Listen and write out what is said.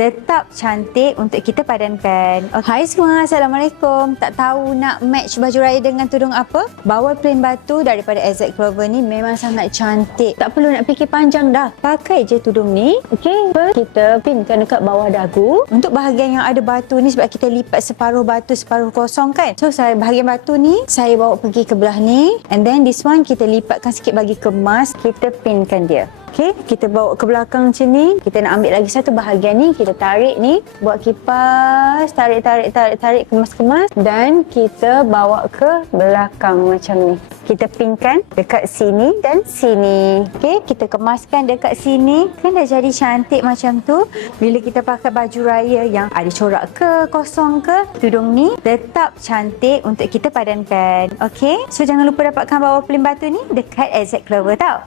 tetap cantik untuk kita padankan. Hai semua, Assalamualaikum. Tak tahu nak match baju raya dengan tudung apa? Bawal plain batu daripada AZ Clover ni memang sangat cantik. Tak perlu nak fikir panjang dah. Pakai je tudung ni. Okey, kita pinkan dekat bawah dagu. Untuk bahagian yang ada batu ni, sebab kita lipat separuh batu, separuh kosong kan. So, bahagian batu ni, saya bawa pergi ke belah ni. And then this one, kita lipatkan sikit bagi kemas. Kita pinkan dia. Okey, kita bawa ke belakang macam ni. Kita nak ambil lagi satu bahagian ni. Kita tarik ni. Buat kipas. Tarik. Kemas-kemas. Dan kita bawa ke belakang macam ni. Kita pinkan dekat sini dan sini. Okey, kita kemaskan dekat sini. Kan dah jadi cantik macam tu. Bila kita pakai baju raya yang ada corak ke, kosong ke, tudung ni tetap cantik untuk kita padankan. Okey, so jangan lupa dapatkan bawah plain batu ni dekat AZ Clover tau.